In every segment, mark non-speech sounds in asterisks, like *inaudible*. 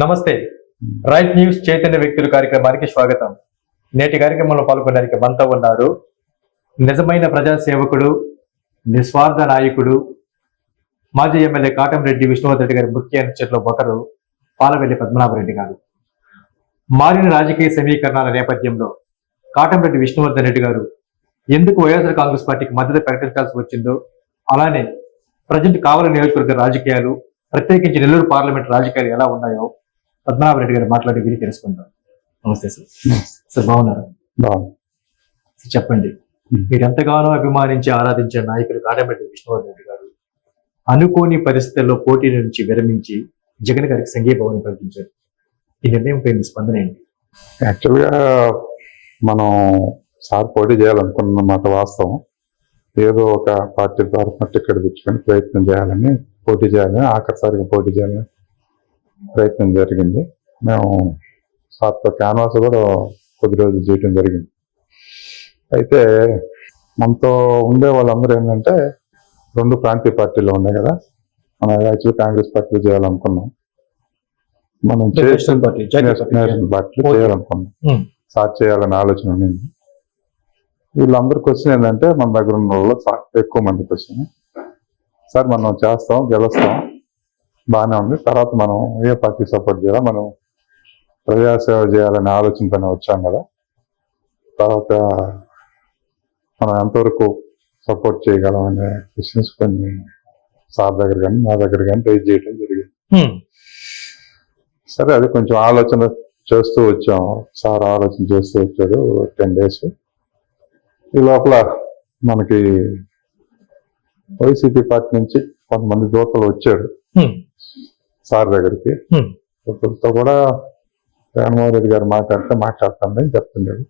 నమస్తే. Right news Chaitanya వ్యక్తుల కార్యక్రమానికి స్వాగతం. నేటి కార్యక్రమంలో పాల్గొనడానికి మనతో ఉన్నారు నిజమైన ప్రజాసేవకుడు నిస్వార్థ నాయకుడు మాజీ ఎమ్మెల్యే కాటంరెడ్డి విష్ణువర్ధన్ రెడ్డి గారి ముఖ్య అనుచరులో ఒకరు పాలవెల్లి పద్మనాభరెడ్డి గారు. మారిన రాజకీయ సమీకరణాల నేపథ్యంలో కాటంరెడ్డి విష్ణువర్ధన్ రెడ్డి గారు ఎందుకు వైఎస్ఆర్ కాంగ్రెస్ పార్టీకి మద్దతు ప్రకటించాల్సి వచ్చిందో అలానే ప్రజెంట్ కావలి నియోజకవర్గ రాజకీయాలు ప్రత్యేకించి నెల్లూరు పార్లమెంట్ రాజకీయాలు ఎలా ఉన్నాయో పద్మనాభరెడ్డి గారు మాట్లాడి విని తెలుసుకుందాం. నమస్తే సార్. సార్ బాగున్నారు? చెప్పండి. మీరు ఎంతగానో అభిమానించి ఆరాధించే నాయకులు కాటంరెడ్డి విష్ణువర్ధన్ రెడ్డి గారు అనుకోని పరిస్థితుల్లో పోటీ నుంచి విరమించి జగన్ గారికి సంఘీభావం ప్రకటించారు ఈ నిర్ణయం పై స్పందన ఏంటి? యాక్చువల్గా మనం సార్ పోటీ చేయాలనుకున్నమాట వాస్తవం. ఏదో ఒక పార్టీ ద్వారా టికెట్ తెచ్చుకొని ప్రయత్నం చేయాలని పోటీ చేయాలని ఆఖరిసారిగా పోటీ చేయాలని ప్రయత్నం జరిగింది. మేము సార్తో క్యాన్వాస్ కూడా కొద్ది రోజులు చేయడం జరిగింది. అయితే మనతో ఉండే వాళ్ళందరూ ఏంటంటే రెండు ప్రాంతీయ పార్టీలు ఉన్నాయి కదా. మనం యాక్చువల్లీ కాంగ్రెస్ పార్టీలో చేయాలనుకున్నాం. మనం నేషనల్ పార్టీ పార్టీ. చేయాలనుకున్నాం. స్టార్ట్ చేయాలని ఆలోచన ఉంది. వీళ్ళందరూ క్వశ్చన్ ఏంటంటే మన దగ్గర ఉన్న వాళ్ళు ఎక్కువ మంది క్వశ్చన్ సార్ మనం చేస్తాం గెలుస్తాం. బాగానే ఉంది. తర్వాత మనం ఏ పార్టీ సపోర్ట్ చేయాలా మనం ప్రజాసేవ చేయాలనే ఆలోచనతోనే వచ్చాం కదా. తర్వాత మనం ఎంతవరకు సపోర్ట్ చేయగలం అనే క్వశ్చన్స్ కొన్ని సార్ దగ్గర కానీ నా దగ్గర కానీ రైజ్ చేయడం జరిగింది. సరే అది కొంచెం ఆలోచన చేస్తూ వచ్చాం. సార్ ఆలోచన చేస్తూ వచ్చాడు టెన్ డేస్. ఈ లోపల మనకి వైసీపీ పార్టీ నుంచి కొంతమంది దూతలు వచ్చారు. సార్ దగ్గరికి. దూతలతో కూడా జగన్మోహన్ రెడ్డి గారు మాట్లాడితే మాట్లాడుతుందని చెప్తున్నాడు.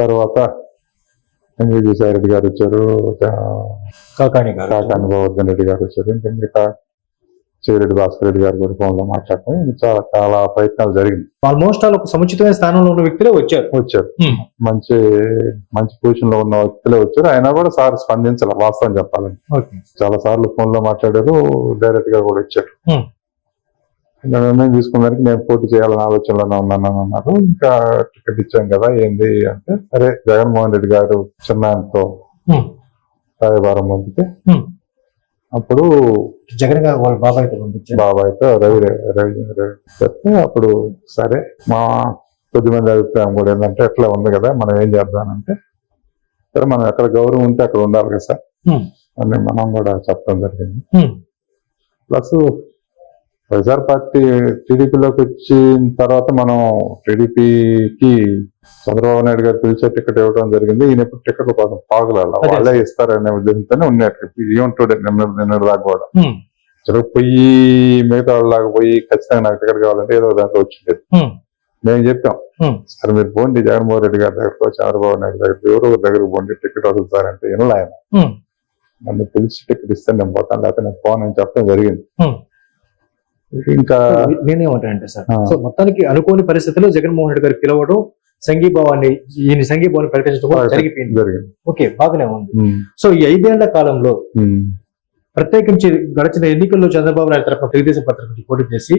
తర్వాత ఎంవి విజయసాయి రెడ్డి గారు వచ్చారు కాకాణి కాకాని గోవర్ధన్ రెడ్డి గారు వచ్చారు. ఇంకా మిగతా చెవిరెడ్డి భాస్కర్ రెడ్డి గారు కూడా ఫోన్లో మాట్లాడటం ఇది చాలా చాలా ప్రయత్నాలు జరిగింది. ఆల్మోస్ట్ ఆల్ ఒక సముచితమైన స్థానంలో ఉన్న వ్యక్తులే వచ్చారు. వచ్చారు. మంచి మంచి పొజిషన్లో ఉన్న వ్యక్తులే వచ్చారు. అయినా కూడా సార్ స్పందించాలి వాస్తవం చెప్పాలని ఓకే. చాలా సార్లు ఫోన్లో మాట్లాడారు డైరెక్ట్గా కూడా ఇచ్చారు. ఇంకా నిర్ణయం తీసుకున్నానికి నేను పోటీ చేయాలని ఆలోచనలోనే ఉన్నాను అని అన్నారు. ఇంకా టికెట్ ఇచ్చాం కదా ఏంది? అంటే సరే జగన్మోహన్ రెడ్డి గారు చిన్నాయనతో. రాయబారం పంపితే. అప్పుడు జగన్ గారు వాళ్ళ బాబాయ్ పంపించారు బాబాయ్తో రవి రవి రవి చెప్తే అప్పుడు సరే మా కొద్దిమంది అభిప్రాయం కూడా ఏంటంటే ఎట్లా ఉంది కదా మనం ఏం చేద్దామంటే సరే మనం ఎక్కడ గౌరవం ఉంటే అక్కడ ఉండాలి కదా సార్. అని మనం కూడా చెప్పడం జరిగింది. ప్లస్ వైఎస్ఆర్ పార్టీ టీడీపీలోకి వచ్చిన తర్వాత మనం టీడీపీకి చంద్రబాబు నాయుడు గారు పిలిచే టికెట్ ఇవ్వడం జరిగింది. ఈయన ఎప్పుడు టికెట్ కోసం పాగులాల వాళ్ళే ఇస్తారనే ఉద్దేశంతోనే ఉన్నట్టు ఏమంటాడు నిన్న దాకా కూడా. పోయి మిగతా వాళ్ళలాగా పోయి ఖచ్చితంగా నాకు టికెట్ కావాలంటే ఏదో దాంట్లో వచ్చింది. Hmm. మేము చెప్పాం. సరే మీరు పోండి జగన్మోహన్ రెడ్డి గారి దగ్గరకు చంద్రబాబు నాయుడు దగ్గర ఎవరో ఒకరి దగ్గరకు పోండి టికెట్ అడుగుతారంటే వినలే ఆయన. నన్ను పిలిచి టికెట్ ఇస్తే నేను పోతాను లేకపోతే నేను పోను అని చెప్పడం జరిగింది. ఇంకా నేనేమంటానంటే సార్. సో మొత్తానికి అనుకోని పరిస్థితుల్లో జగన్మోహన్ రెడ్డి గారు పిలవడం సంఘీభావాన్ని ఈయన సంఘీభావాన్ని ప్రకటించడం కూడా జరిగిపోయింది. ఓకే బాగానే ఉంది. సో ఈ ఐదేళ్ళ కాలంలో ప్రత్యేకించి గడిచిన ఎన్నికల్లో చంద్రబాబు నాయుడు తరఫున తెలుగుదేశం పార్టీ నుంచి పోటీ చేసి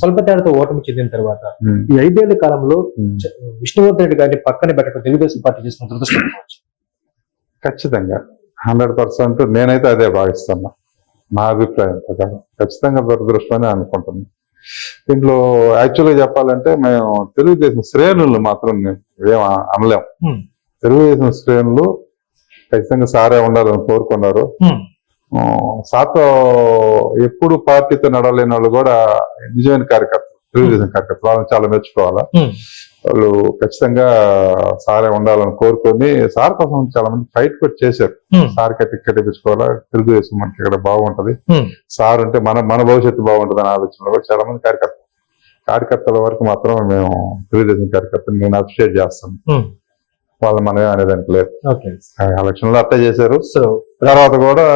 స్వల్ప తేడాతో ఓటమి చెందిన తర్వాత ఈ ఐదేళ్ళ కాలంలో విష్ణువర్ధన్ రెడ్డి గారిని పక్కన పెట్టడం తెలుగుదేశం పార్టీ చేసిన దురదృష్టం. ఖచ్చితంగా. హండ్రెడ్ పర్సెంట్ నేనైతే అదే భావిస్తున్నా. నా అభిప్రాయం ప్రకారం. ఖచ్చితంగా దురదృష్టం అని అనుకుంటున్నాను. దీంట్లో యాక్చువల్గా చెప్పాలంటే మేము తెలుగుదేశం శ్రేణులు మాత్రం ఏం అనలేం. తెలుగుదేశం శ్రేణులు ఖచ్చితంగా సారే ఉండాలని కోరుకున్నారు. సాతో ఎప్పుడు పార్టీతో నడవలేని వాళ్ళు కూడా నిజమైన కార్యకర్తలు తెలుగుదేశం కార్యకర్తలు. వాళ్ళని చాలా మెచ్చుకోవాలా. వాళ్ళు ఖచ్చితంగా సారే ఉండాలని కోరుకొని సార్ కోసం చాలా మంది ఫైట్ కూడా చేశారు. Hmm. సార్కి టికెట్ ఇప్పించుకోవాలా తెలుగుదేశం మనకి ఇక్కడ బాగుంటది. Hmm. సార్ ఉంటే మన మన భవిష్యత్తు బాగుంటది అనే ఆలోచనలో కూడా చాలా మంది కార్యకర్తలు. కార్యకర్తల వరకు మాత్రం మేము తెలుగుదేశం కార్యకర్తలు నేను అప్రిషియేట్ చేస్తాను. Hmm. వాళ్ళు మనం అనేదానికి లేదు. ఎలక్షన్లో అట్టే చేశారు. సో తర్వాత కూడా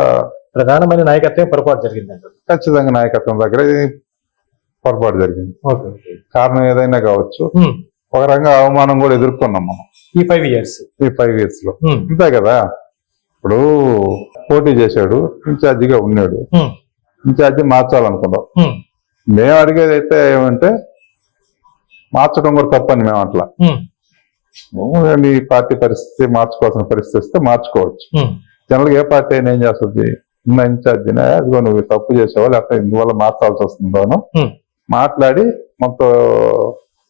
ప్రధానమైన నాయకత్వం పొరపాటు జరిగింది ఖచ్చితంగా నాయకత్వం దగ్గర పొరపాటు జరిగింది. కారణం ఏదైనా కావచ్చు. ఒక రకంగా అవమానం కూడా ఎదుర్కొన్నాం మనం. ఈ ఫైవ్ ఇయర్స్ ఈ ఫైవ్ ఇయర్స్లో. అంతే కదా? ఇప్పుడు పోటీ చేశాడు ఇన్ఛార్జిగా ఉన్నాడు. ఇన్ఛార్జి మార్చాలనుకున్నాం. మేము అడిగేది అయితే ఏమంటే మార్చడం కూడా తప్పని మేము అట్లా. నీ పార్టీ పరిస్థితి మార్చుకోవాల్సిన పరిస్థితి వస్తే మార్చుకోవచ్చు. జనరల్గా ఏ పార్టీ అయినా ఏం చేస్తుంది? ఉన్న ఇన్ఛార్జినే అదిగో నువ్వు తప్పు చేసావో? లేకపోతే ఇందువల్ల మార్చాల్సి వస్తుందోనో Hmm. మాట్లాడి మొత్తం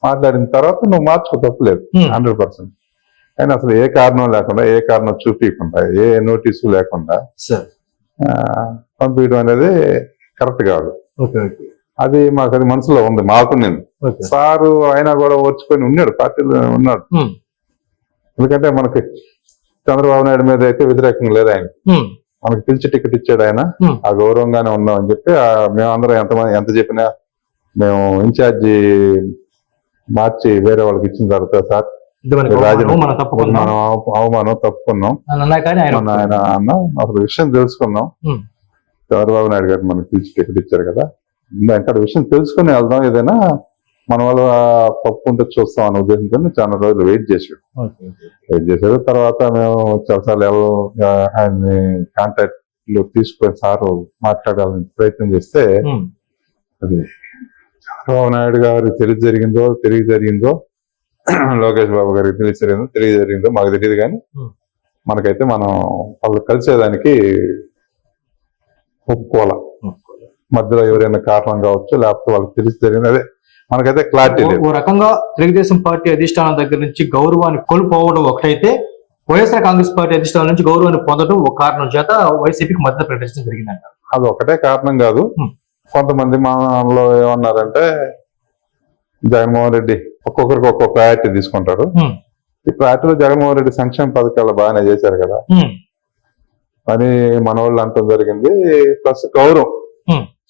మాట్లాడిన తర్వాత నువ్వు మార్చుకో తప్పులేదు. Hundred percent. కానీ అసలు ఏ కారణం లేకుండా ఏ కారణం చూపించకుండా ఏ నోటీసు లేకుండా పంపించడం అనేది కరెక్ట్ కాదు. అది మాకు అది మనసులో ఉంది మాకు నేను. సారు ఆయన కూడా ఓర్చుకొని ఉన్నాడు పార్టీలో ఉన్నాడు. ఎందుకంటే మనకి చంద్రబాబు నాయుడు మీద అయితే వ్యతిరేకం లేదు ఆయన. మనకి పిలిచి టికెట్ ఇచ్చాడు ఆయన. ఆ గౌరవంగానే ఉన్నాం అని చెప్పి మేమందరం ఎంతమంది ఎంత చెప్పినా మేము ఇన్ఛార్జి మార్చి వేరే వాళ్ళకి ఇచ్చిన తర్వాత సార్ మనం అవమానం తప్పుకున్నాం. ఆయన అన్న అసలు విషయం తెలుసుకున్నాం. చంద్రబాబు నాయుడు గారు మనకి పిలిచి టికెట్ ఇచ్చారు కదా. ఇంకా విషయం తెలుసుకుని వెళ్దాం ఏదైనా మన వల్ల తప్పు ఉంటే చూస్తాం అనే ఉద్దేశంతో చాలా రోజులు వెయిట్ ఓకే. వెయిట్ చేశారు తర్వాత మేము చాలాసార్లు ఎవరు ఆయన్ని కాంటాక్ట్లో తీసుకొని సారు మాట్లాడాలని ప్రయత్నం చేస్తే అది చంద్రబాబు నాయుడు గారికి తెలిసి జరిగిందో తెలియ జరిగిందో లోకేష్ బాబు గారికి తెలిసి జరిగిందో తెలియ జరిగిందో మాకు తెలియదు కానీ. మనకైతే మనం వాళ్ళు కలిసేదానికి ఒప్పుకోవాలి. మధ్యలో ఎవరైనా కారణం కావచ్చు లేకపోతే వాళ్ళకి తెలిసి జరిగింది అదే మనకైతే క్లారిటీ లేదు. ఓ- రకంగా తెలుగుదేశం పార్టీ అధిష్టానం దగ్గర నుంచి గౌరవాన్ని కోల్పోవడం ఒకటైతే వైఎస్ఆర్ కాంగ్రెస్ పార్టీ అధిష్టానం నుంచి గౌరవాన్ని పొందడం ఒక కారణం చేత వైసీపీకి మద్దతు ప్రకటించడం జరిగిందంట అది ఒకటే కారణం కాదు. కొంతమంది మనలో ఏమన్నారంటే జగన్మోహన్ రెడ్డి ఒక్కొక్కరికి ఒక్కొక్క ప్రయారిటీ తీసుకుంటారు. ఈ ప్రయారిటీలో జగన్మోహన్ రెడ్డి సంక్షేమ పథకాలు బాగానే చేశారు కదా. అని మన వాళ్ళు అంటం జరిగింది. ప్లస్ గౌరవం.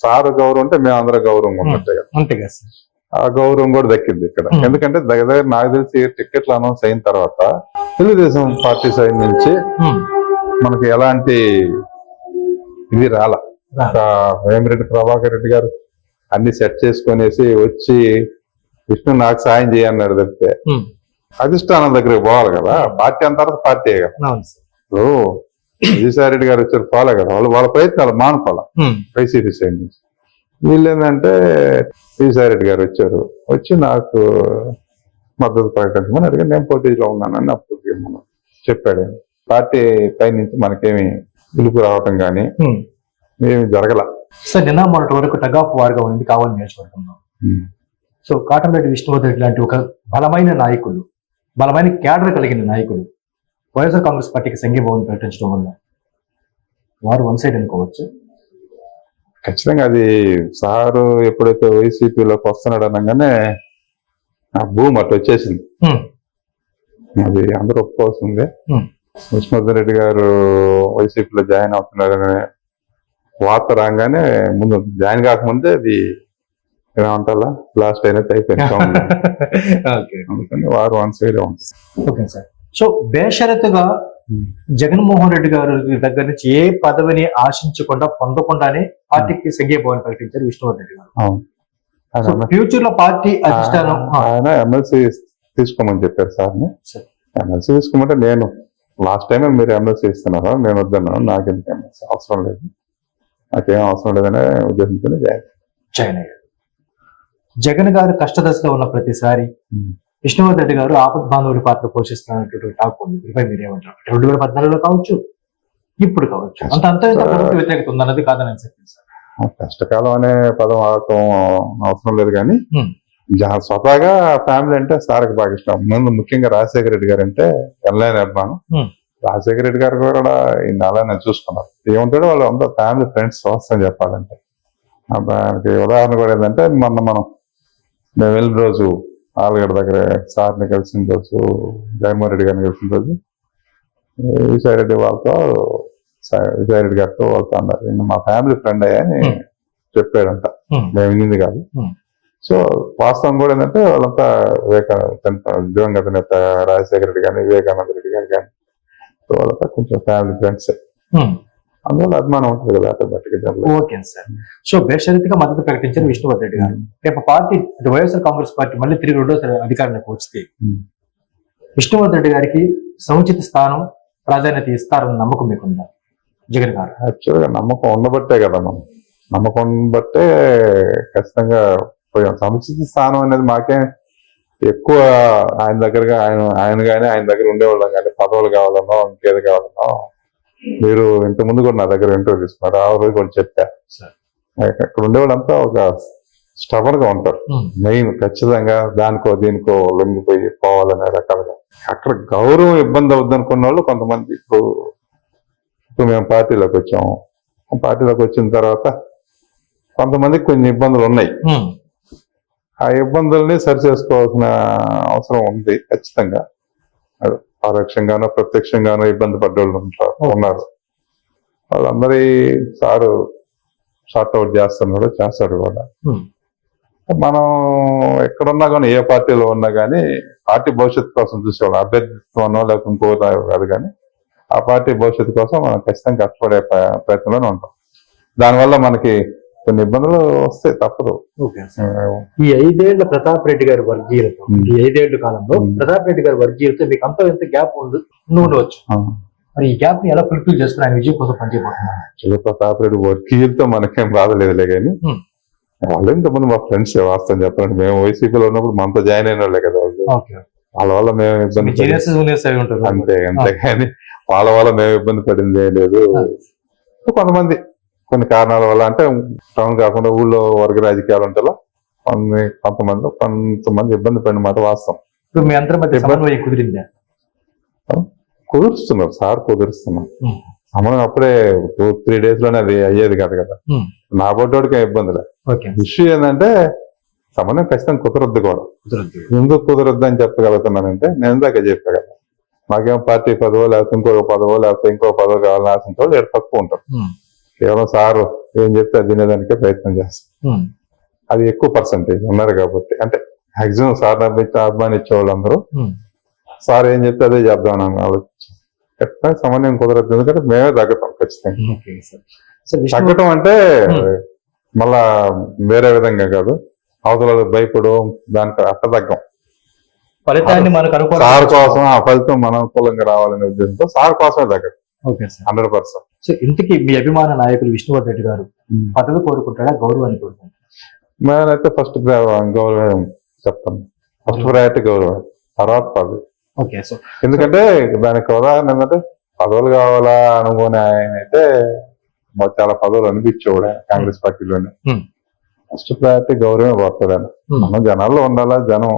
సార్ గౌరవం అంటే మేము అందరం గౌరవం ఉన్నట్టే కదా. అంతే కదా ఆ గౌరవం కూడా దక్కింది ఇక్కడ. ఎందుకంటే దగ్గర దగ్గర నాకు తెలిసి టికెట్లు అనౌన్స్ అయిన తర్వాత తెలుగుదేశం పార్టీ సైడ్ నుంచి మనకి ఎలాంటి ఇది రాల. వేమిరెడ్డి ప్రభాకర్ రెడ్డి గారు అన్ని సెట్ చేసుకొనేసి వచ్చి విష్ణు నాకు సాయం చేయన్నాడు తప్పితే అధిష్టానం దగ్గరికి పోవాలి కదా పార్టీ అంత తర్వాత పార్టీ కదా. సార్. ఇప్పుడు విజయసాయి రెడ్డి గారు వచ్చారు పోలే కదా. వాళ్ళు వాళ్ళ ప్రయత్నాలు మానుకోవాలి వైసీపీ సైడ్ నుంచి. వీళ్ళు ఏంటంటే విజయసాయి రెడ్డి గారు వచ్చారు. వచ్చి నాకు మద్దతు ప్రకటించమని అడిగి నేను పోటీలో ఉన్నానని అప్పుడు మనం చెప్పాడు. పార్టీ పై నుంచి మనకేమి పిలుపు రావటం కానీ. ఏమి జరగల. సార్ నిన్న మొన్నటి వరకు టగ్ ఆఫ్ వార్గా ఉంది కావాలని నియోజకవర్గంలో. సో కాటంరెడ్డి విష్ణువర్ధన్ రెడ్డి లాంటి ఒక బలమైన నాయకులు బలమైన క్యాడర్ కలిగిన నాయకులు వైఎస్ఆర్ కాంగ్రెస్ పార్టీకి సంఘీభావం ప్రకటించడం వల్ల వారు వన్ సైడ్ అనుకోవచ్చు. ఖచ్చితంగా అది సారు ఎప్పుడైతే వైసీపీలోకి వస్తున్నాడు అనగానే ఆ భూమి అటు వచ్చేసింది. అది అందరూ ఒప్పుకోవాల్సిందే. విష్ణువర్ధన్ రెడ్డి గారు వైసీపీలో జాయిన్ అవుతున్నారనే వార్త రాగానే ముందు జాయిన్ కాకముందే అది ఏమంటారా బ్లాస్ట్ అయినట్టు అయిపోయింది *laughs* వారు one side okay sir so బేషరతుగా జగన్మోహన్ రెడ్డి గారి దగ్గర నుంచి ఏ పదవిని ఆశించకుండా పొందకుండానే పార్టీకి సంఘీభావం ప్రకటించారు విష్ణువర్ధన్ రెడ్డి గారు. ఫ్యూచర్లో పార్టీ అధిష్టానం ఆయన ఎమ్మెల్సీ తీసుకోమని చెప్పారు సార్ని సరే. ఎమ్మెల్సీ తీసుకోమంటే నేను లాస్ట్ టైం మీరు ఎమ్మెల్సీ ఇస్తున్నారా? నేను వద్దన్నాను. నాకు ఎందుకు ఎమ్మెల్సీ అవసరం లేదు. నాకేం అవసరం లేదనే ఉద్దేశంతో జాయిన్ అయ్యారు. జగన్ గారు కష్టదశలో ఉన్న ప్రతిసారి. విష్ణువర్ధన్ రెడ్డి గారు ఆపద్ బాంధవుడి పాత్ర పోషిస్తున్నటువంటి టాక్ ఉంది. దీనిపై మీరు ఏమంటారు? రెండు వేల పద్నాలుగులో కావచ్చు ఇప్పుడు కావచ్చు. అంత అంత వ్యతిరేకత ఉందన్నది కాదని సార్. కష్టకాలం అనే పదం వాడటం అవసరం లేదు కానీ స్వతహాగా ఫ్యామిలీ అంటే సార్కి బాగా ఇష్టం. ముందు ముఖ్యంగా రాజశేఖర రెడ్డి గారు అంటే ఎల్ఐన్ అభిమానం. రాజశేఖర రెడ్డి గారు కూడా ఈ అలానే చూసుకున్నారు ఏముంటాడో వాళ్ళు అందరూ ఫ్యామిలీ ఫ్రెండ్స్ వస్తాం చెప్పాలంటే దానికి ఉదాహరణ కూడా ఏంటంటే మొన్న మనం మేము వెళ్ళిన రోజు ఆలగడ్డ దగ్గర సార్ని కలిసిన రోజు జగన్మోహన్ రెడ్డి గారిని కలిసిన రోజు విజయ్ రెడ్డి వాళ్ళతో సా- విజయ్ రెడ్డి గారితో వాళ్ళతో అన్నారు "ఈయన మా ఫ్యామిలీ ఫ్రెండ్ అయ్యా అని. చెప్పాడంట. మేము వినింది కాదు. సో వాస్తవం కూడా ఏంటంటే వాళ్ళంతా వివేక దివంగత నేత రాజశేఖర రెడ్డి కానీ వివేకానంద రెడ్డి గారు కానీ సో వాళ్ళంతా కొంచెం ఫ్యామిలీ ఫ్రెండ్స్. అందువల్ల అభిమానం ఉంటుంది కదా గా ఓకే సార్. సో బేషరతుగా మద్దతు ప్రకటించారు విష్ణువర్ధన్ రెడ్డి గారు రేపు పార్టీ వైఎస్ఆర్ కాంగ్రెస్ పార్టీ మళ్ళీ తిరిగి రెండోసారి అధికారంలోకి వస్తే Hmm. విష్ణువర్ధన్ రెడ్డి గారికి సముచిత స్థానం ప్రాధాన్యత ఇస్తారన్న నమ్మకం మీకుందా? జగన్ గారు. యాక్చువల్గా నమ్మకం ఉండబట్టే కదా మనం. నమ్మకం బట్టే ఖచ్చితంగా పోయాం. సముచిత స్థానం అనేది మాకేం ఎక్కువ ఆయన దగ్గరగా ఆయన ఆయన కానీ ఆయన దగ్గర ఉండేవాళ్ళం కానీ పదవులు కావాలనో ఇంకేది కావాలనో మీరు ఇంత ముందు కూడా నా దగ్గర ఇంటర్వ్యూ తీసుకున్నారు. ఆ రోజు కూడా చెప్పా. అక్కడ ఉండేవాళ్ళంతా ఒక స్టబన్గా ఉంటారు మెయిన్ ఖచ్చితంగా దానికో దీనికో లొంగిపోయి పోవాలనే రకాలుగా అక్కడ గౌరవం ఇబ్బంది అవుద్ది అనుకున్న వాళ్ళు కొంతమంది ఇప్పుడు ఇప్పుడు మేము పార్టీలోకి వచ్చాము. పార్టీలోకి వచ్చిన తర్వాత కొంతమందికి కొన్ని ఇబ్బందులు ఉన్నాయి. ఆ ఇబ్బందుల్ని సరి చేసుకోవాల్సిన అవసరం ఉంది ఖచ్చితంగా. పరోక్షంగానో ప్రత్యక్షంగానో ఇబ్బంది పడ్డోళ్ళు ఉంటారు ఉన్నారు. వాళ్ళందరి సారు షార్ట్ అవుట్ చేస్తున్నాడు చేస్తాడు కూడా. మనం ఎక్కడున్నా కానీ ఏ పార్టీలో ఉన్నా కానీ పార్టీ భవిష్యత్తు కోసం చూసేవాళ్ళం. అభ్యర్థిత్వమనో లేకపోతే ఇంకో కాదు కానీ ఆ పార్టీ భవిష్యత్తు కోసం మనం ఖచ్చితంగా కష్టపడే ప్ర- ప్రయత్నంలోనే ఉంటాం. దానివల్ల మనకి కొన్ని ఇబ్బందులు వస్తాయి తప్పదు. ఈ ఐదేళ్ళ ప్రతాప్ రెడ్డి గారి వర్గీయులతో. ఈ ఐదేళ్ళ కాలంలో. ప్రతాప్ రెడ్డి గారి వర్గీయులతో మీకు అంత ఎంత గ్యాప్ ఉండు ఉండవచ్చు. మరి ఈ గ్యాప్ని ఎలా ఫుల్ఫిల్ చేస్తున్నారు ఆయన విజయం కోసం పనిచేయబోతున్నారు ప్రతాప్ రెడ్డి వర్గీయులతో మనకేం బాధలేదులే కానీ. వాళ్ళు ఇంతమంది మా ఫ్రెండ్స్ వాస్తవం చెప్పండి మేము వైసీపీలో ఉన్నప్పుడు మనతో జాయిన్ అయిన వాళ్ళే కదా వాళ్ళు వల్ల మేము ఇబ్బంది అంతే అంతే కానీ వాళ్ళ వల్ల మేము ఇబ్బంది పడింది లేదు. కొంతమంది కొన్ని కారణాల వల్ల అంటే టౌన్ కాకుండా ఊళ్ళో వర్గ రాజకీయాలు ఉంటే కొన్ని కొంతమంది కొంతమంది ఇబ్బంది పడిన మాట వాస్తవం. ఇప్పుడు మీ అందరి మధ్య ఇబ్బంది- సమన్వయం కుదిరిందా? కుదురుస్తున్నారు సార్ కుదురుస్తున్నాం. సమయం అప్పుడే టూ త్రీ డేస్లోనే అది అయ్యేది కాదు కదా. నా బొడ్డోడికి ఇబ్బంది లేదు. ఓకే. ఇష్యూ ఏంటంటే సమన్వయం ఖచ్చితంగా కుదరద్దు కూడా. ఎందుకు కుదరద్దు అని చెప్పగలుగుతున్నానంటే నేను ఇందాక చెప్పా కదా. మాకేం పార్టీ పదవో లేకపోతే ఇంకొక పదవో లేకపోతే ఇంకో పదవో కావాలని ఆశించే వాళ్ళు తక్కువ ఉంటారు. కేవలం సారు ఏం చెప్తే అది వినేదానికే ప్రయత్నం చేస్తాం. అది ఎక్కువ పర్సంటేజ్ ఉన్నారు కాబట్టి. అంటే మాక్సిమం సార్ అభిమానించే వాళ్ళందరూ. సార్ ఏం చెప్తే అదే చేద్దామని ఆలోచించి ఖచ్చితంగా సమన్వయం కుదరద్దు ఎందుకంటే మేమే తగ్గుతాం ఖచ్చితంగా. తగ్గటం అంటే. మళ్ళా వేరే విధంగా కాదు. అవతల భయపడడం దానికి అట్ట తగ్గం. ఫలితాన్ని మనకు సార్ కోసం ఆ ఫలితం మన అనుకూలంగా రావాలనే ఉద్దేశంతో సార్ కోసమే తగ్గదు okay sir. Hundred percent so ఇంతకీ మీ అభిమాన నాయకులు విష్ణువర్ధన్ రెడ్డి గారు పదవి కోరుకుంటాడా గౌరవాన్ని కోరుకుంటాడా? నేనైతే ఫస్ట్ గౌరవం చెప్తాను. ఫస్ట్ ప్రయారిటీ గౌరవం తర్వాత పదవి. ఓకే సో ఎందుకంటే దానికి ఉదాహరణ ఏంటంటే పదవులు కావాలా అనుకునే ఆయన అయితే మాకు చాలా పదవులు అనిపించేవాడు కాంగ్రెస్ పార్టీలోనే. ఫస్ట్ ప్రయారిటీ గౌరవమే పోతాడు. మనం జనాల్లో ఉండాలా జనం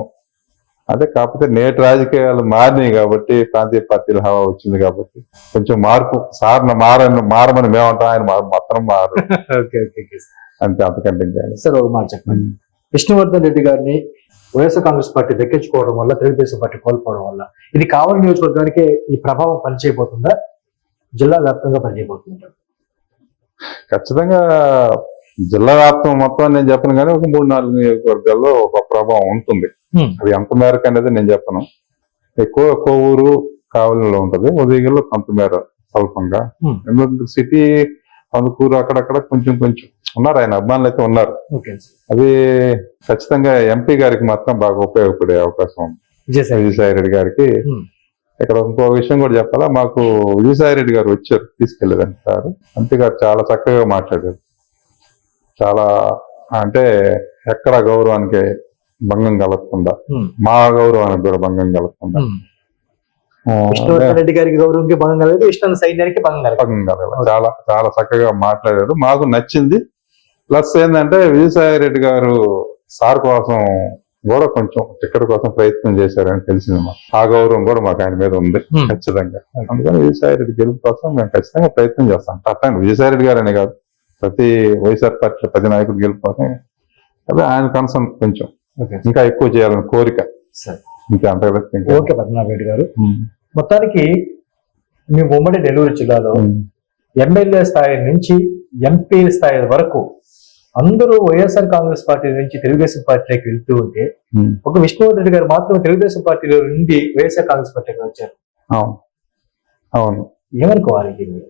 అదే కాకపోతే నేటి రాజకీయాలు మారినాయి కాబట్టి ప్రాంతీయ పార్టీల హవా వచ్చింది కాబట్టి కొంచెం మార్పు సార్ మారని మారమని మేమంటాం ఆయన మొత్తం మారు *laughs* ఓకే ఓకే ఓకే. అంతే అంతకంటే. సార్ ఒక మాట చెప్పండి. విష్ణువర్ధన్ రెడ్డి గారిని వైఎస్ఆర్ కాంగ్రెస్ పార్టీ దక్కించుకోవడం వల్ల తెలుగుదేశం పార్టీ కోల్పోవడం వల్ల ఇది కావలి నియోజకవర్గానికి ఈ ప్రభావం పనిచేయబోతుందా? జిల్లా వ్యాప్తంగా పనిచేయబోతుందా? ఖచ్చితంగా జిల్లా వ్యాప్తం మొత్తం నేను చెప్పను కానీ ఒక మూడు నాలుగు నియోజకవర్గాల్లో ఒక ప్రభావం ఉంటుంది. అది ఎంత మేరకు అనేది నేను చెప్పను. ఎక్కువ కొవ్వూరు కావలిలో ఉంటది. ఉదయగిరిలో కొంత మేర స్వల్పంగా. ఎందుకంటే సిటీ అందుకూరు అక్కడక్కడ కొంచెం కొంచెం ఉన్నారు. ఆయన అభిమానులు అయితే ఉన్నారు. అది ఖచ్చితంగా ఎంపీ గారికి మాత్రం బాగా ఉపయోగపడే అవకాశం ఉంది. విజయసాయి. రెడ్డి గారికి. ఇక్కడ ఇంకో విషయం కూడా చెప్పాలా? మాకు విజయసాయి రెడ్డి గారు వచ్చారు తీసుకెళ్ళేదండి సార్ ఎంపీ గారు చాలా చక్కగా మాట్లాడారు. చాలా అంటే ఎక్కడ గౌరవానికి భంగం కలగకుండా. మా గౌరవానికి కూడా భంగం కలగకుండా రెడ్డి గారికి గౌరవంకి భంగం కలగదు విష్ణు సైన్యానికి భంగం కలగదు భంగం కలగదు చాలా చాలా చక్కగా మాట్లాడారు. మాకు నచ్చింది. ప్లస్ ఏంటంటే విజయసాయి రెడ్డి గారు సార్ కోసం కూడా కొంచెం టికెట్ కోసం ప్రయత్నం చేశారని తెలిసింది మాకు. ఆ గౌరవం కూడా మాకు ఆయన మీద ఉంది. ఖచ్చితంగా. అందుకని విజయసాయి రెడ్డి గెలుపు కోసం మేము ఖచ్చితంగా ప్రయత్నం చేస్తాం. అట్లాంటి విజయసాయి రెడ్డి గారనే కాదు. ప్రతి వైఎస్ఆర్ పార్టీ ప్రతి నాయకుడు గెలుపు కోసం అదే ఆయన కన్సర్న్ కొంచెం. ఇంకా ఎక్కువ చేయాలని కోరిక. సరే. ఇంకా అంతర్గత ఓకే పద్మనాభ రెడ్డి గారు. మొత్తానికి మీ ఉమ్మడి నెల్లూరు జిల్లాలో. ఎమ్మెల్యే స్థాయి నుంచి ఎంపీ స్థాయి వరకు అందరూ వైఎస్ఆర్ కాంగ్రెస్ పార్టీ నుంచి తెలుగుదేశం పార్టీలోకి వెళ్తూ ఉంటే. ఒక విష్ణువర్ధన్ రెడ్డి గారు మాత్రం తెలుగుదేశం పార్టీలో నుండి వైఎస్ఆర్ కాంగ్రెస్ పార్టీకి వచ్చారు. అవును. అవును. ఏమనుకోవాలి దీన్ని?